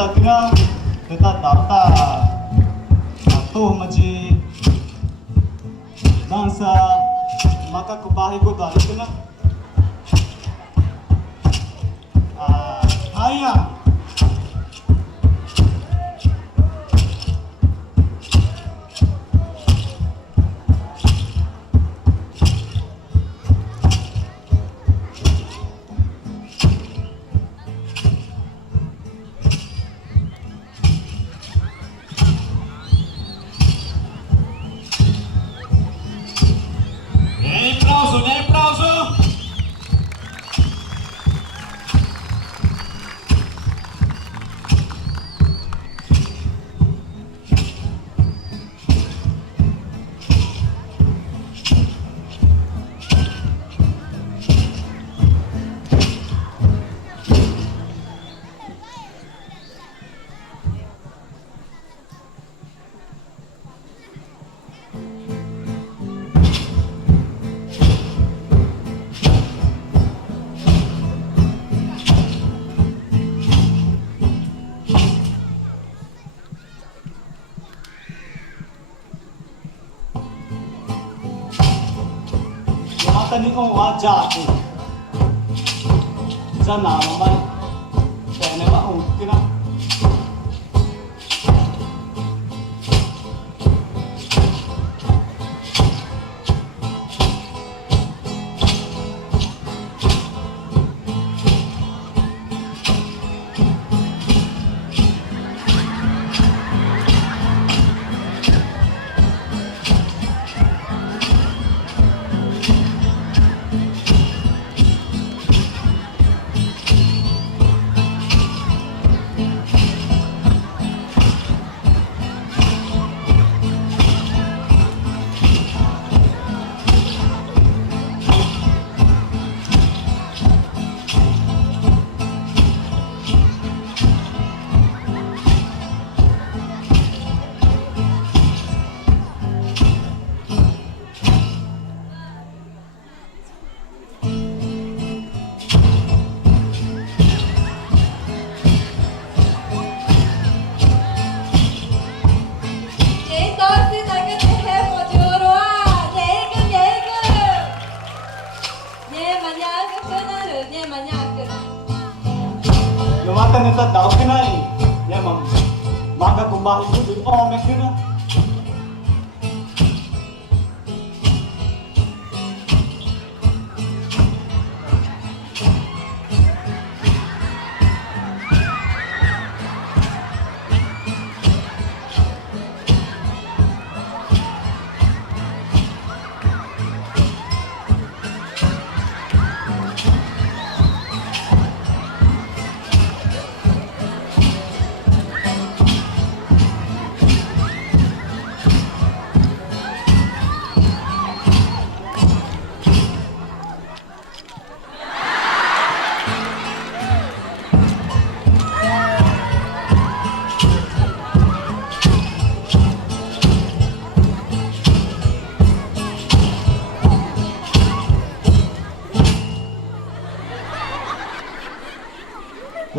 ta kena kita data atau maji dansa maka kubahi ko dali kena ayah tani ko waja tu jana mama tene ba ukina mata neta daw kinai ya mam maka kumbah itu di omek kena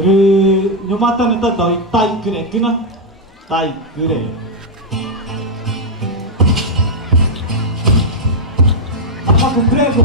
Ri nyumata neta doi tai kure kena tai kure apa kure ko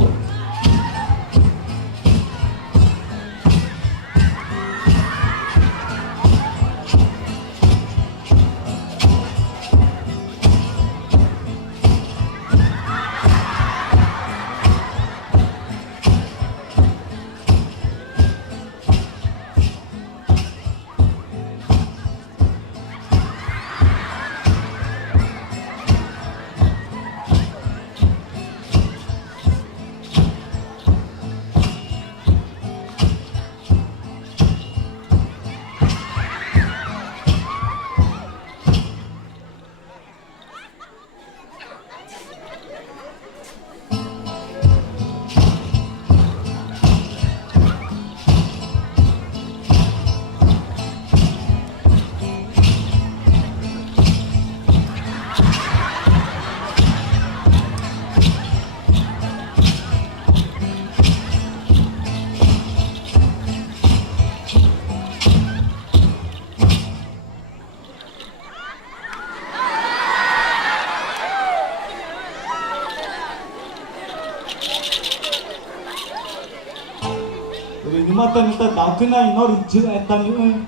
Jumatan itu tahu kena inor ije etan itu,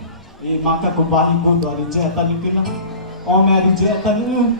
maka kembali pun dari ije etan itu kena, ome ije etan itu.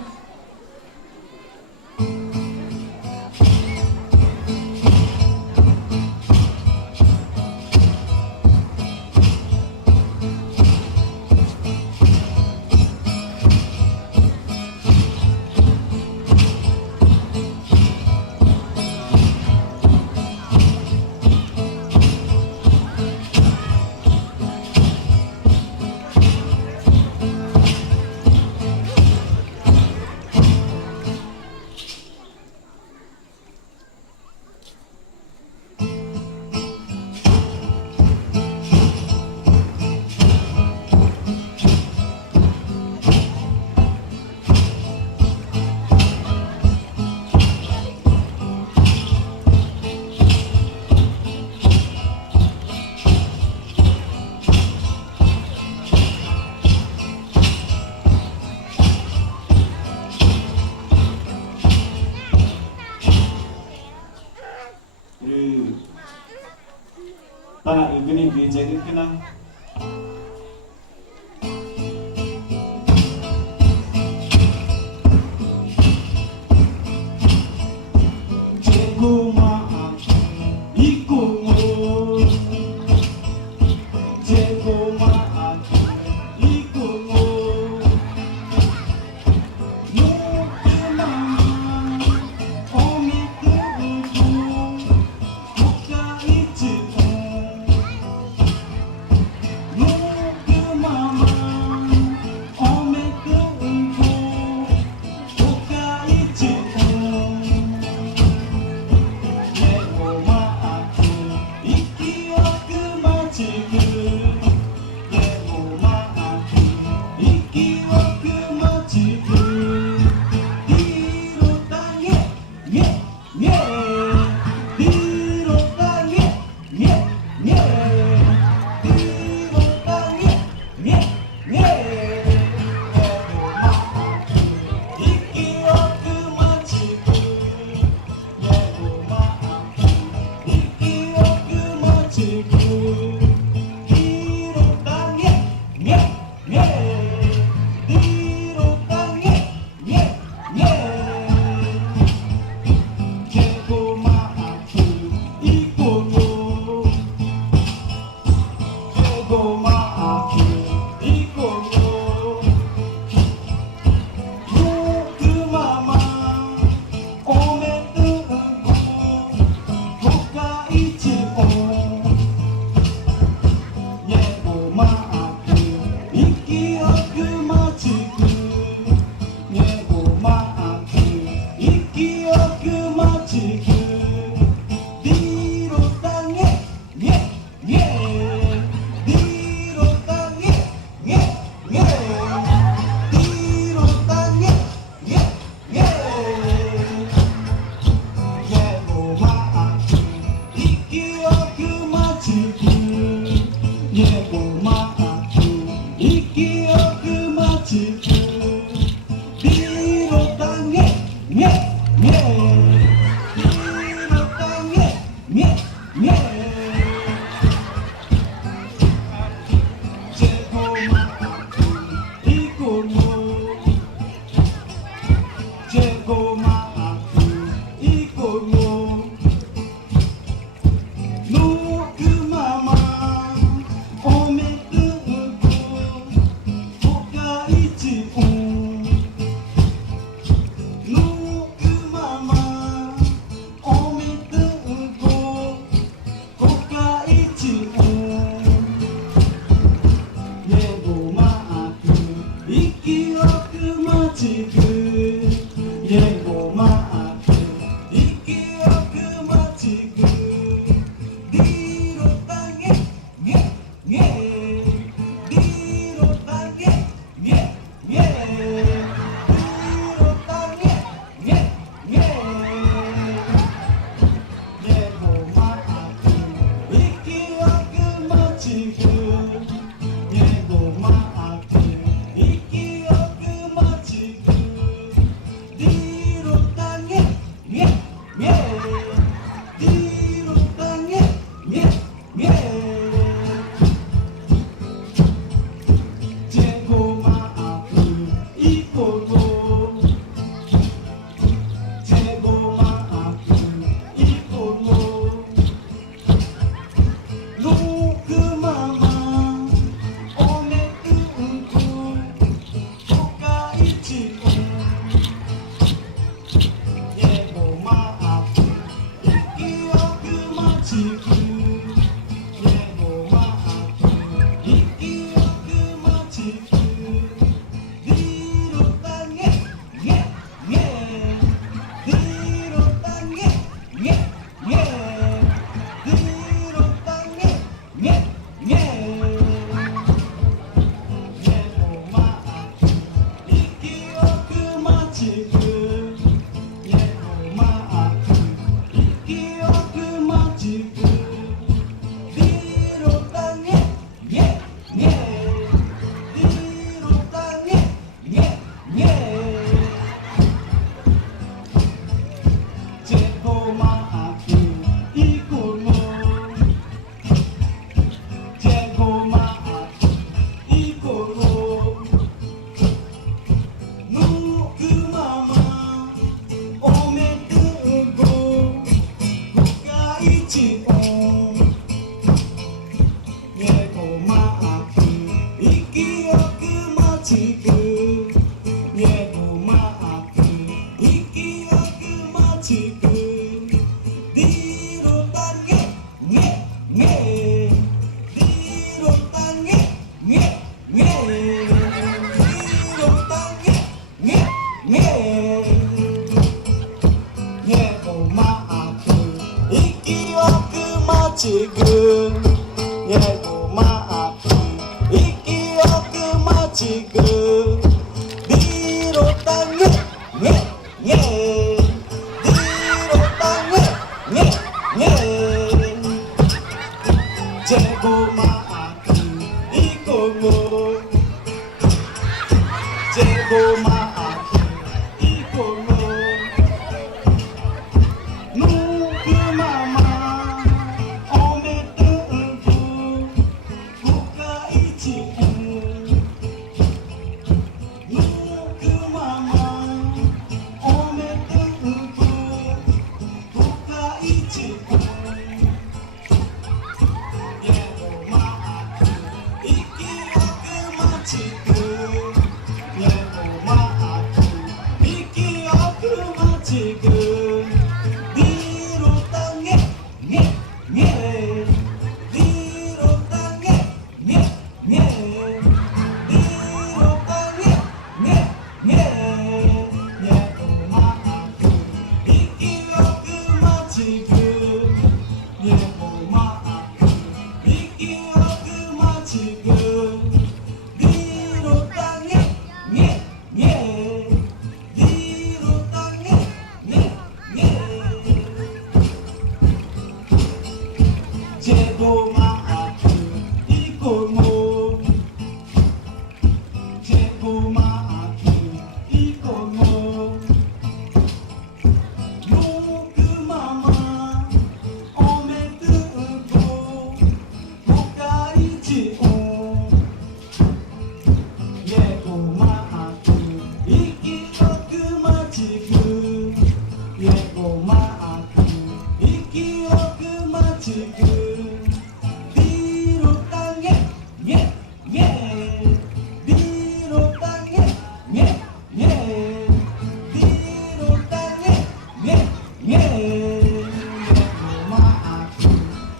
Tanah ini gereja kena. Jago maaf, ikut ngomong. Jago maaf, ikut ngomong. Nuke mama, omi tubuh, buka itu. Yeah. ちくねこまく息よくまちくリロタゲゲゲリロタゲゲゲチェコマークイコのチェコマークイコのぬくままおめでとうごかいちおねこまーく息よくまちくねこまーく息よくまちくリロタゲゲゲリロタゲゲゲリロタゲゲゲねこまく息よくまちくねこまく息よくまちくリロタゲゲゲリロタゲゲゲチェコマークイコのチェコマークイコのぬくままおめでとうごかいちおぬくままおめでとうごかいちおねこまく息よくまちくねこまく息よくまちくリロタゲゲゲリロタゲゲゲリロタゲゲゲねこまく息よくまちくねこまく息よくまちくリロタゲゲゲリロタゲゲゲチェコマークイコのチェコマークイコのぬくままおめでとうごかいちおねこまく息よくまちくねこまく息よくまちくリロタゲゲゲリロタゲゲゲリロタゲゲゲねこまく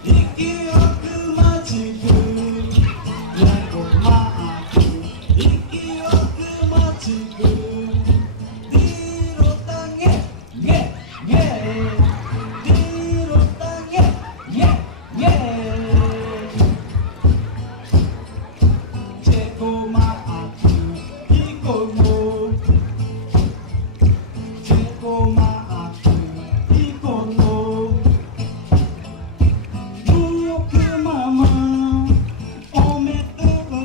息よくまちくねこまく息よくまちくリロタゲゲゲリロタゲゲゲチェコマークイコのチェコマークイコのぬくままおめでとう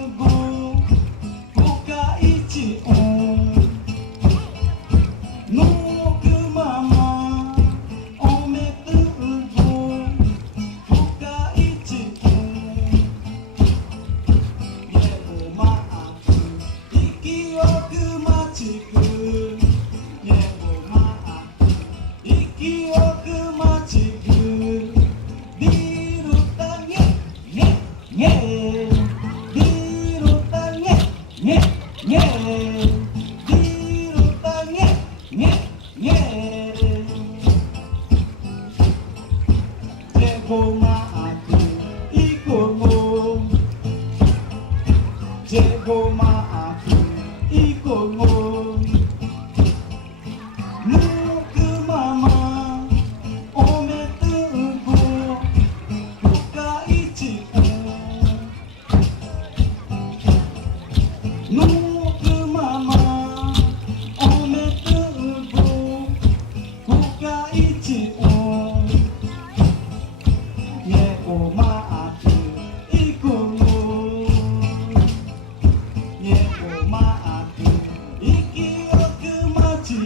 ごかいちおぬくままおめでとうごかいちおねこまく息よくまちくねこまく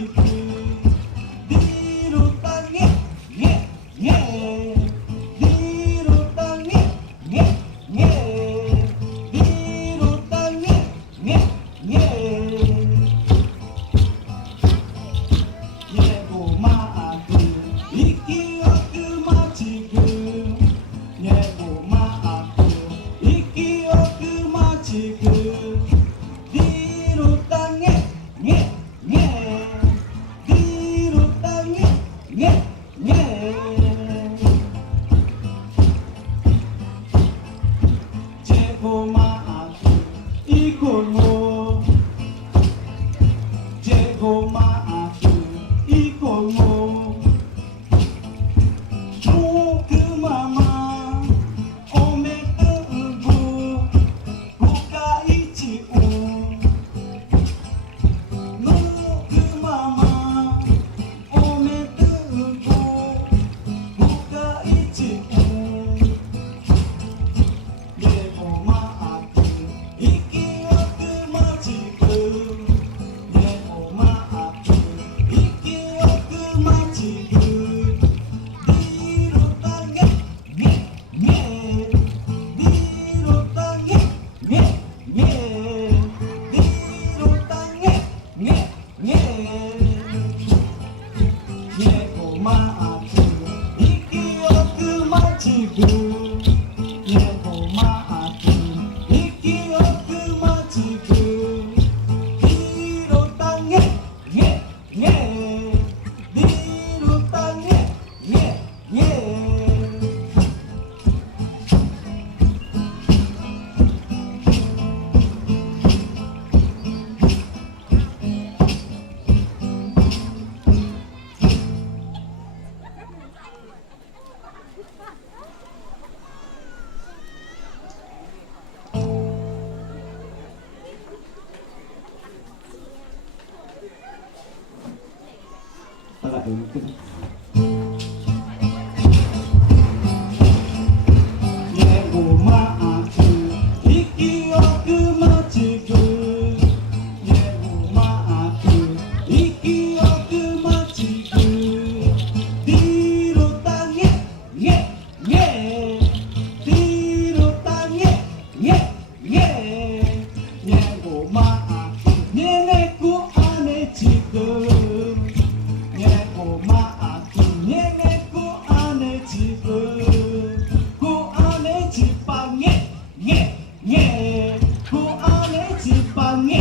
magic. Little tang, yeah, yeah. Little tang, yeah, yeah. Little tang, yeah, yeah. 예고 마아그 이끼어그 마치그 예고 마아그 이끼어그 마치그 뒤로 땅에 예예 뒤로 땅에 예예 제고 마아그 이골모 제고 마아그 이골모 조그마마 오메뜨고 고가이지오 노그마마 오메뜨고 고가이지오 예고마아그 이끼어그 마지그 예고마아그 이끼어그 마지그 뒤로 땅에 예예 뒤로 땅에 예예 뒤로 땅에 예예 예고마아그 이끼어그 마지그 예고마아그 이끼어그 마지그 뒤로 땅에 예예 뒤로 땅에 예예 예고마아그 이끼어그 마지그 예고마아그 이끼어그 마지그 뒤로 땅에 예예 뒤로 땅에 예예 예고마아그 얘네 꾸 안에 지금 예고마아그 얘네 꾸 안에 지금 그 안에 지방에 예예 그 안에 지방에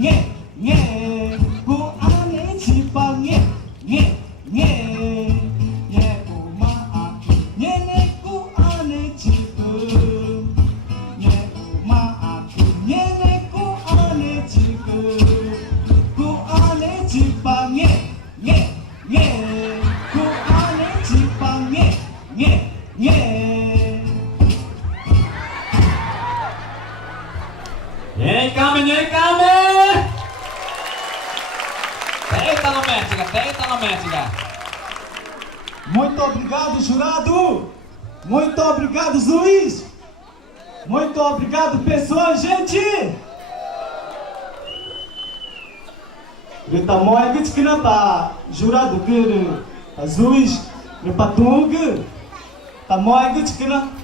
예예 그 안에 지방에 예예 예고마아그 얘네 꾸 안에 지금 예고마아그 얘네 꾸 안에 지금 그 안에 지방에 예예 그 안에 지방에 예예 Yay, kami! Deita no México. Muito obrigado, jurado! Muito obrigado, juiz! Muito obrigado, pessoal, gente! Kita mau ikut kenapa jurado que juiz lepas tunggu, kita mau ikut kenapa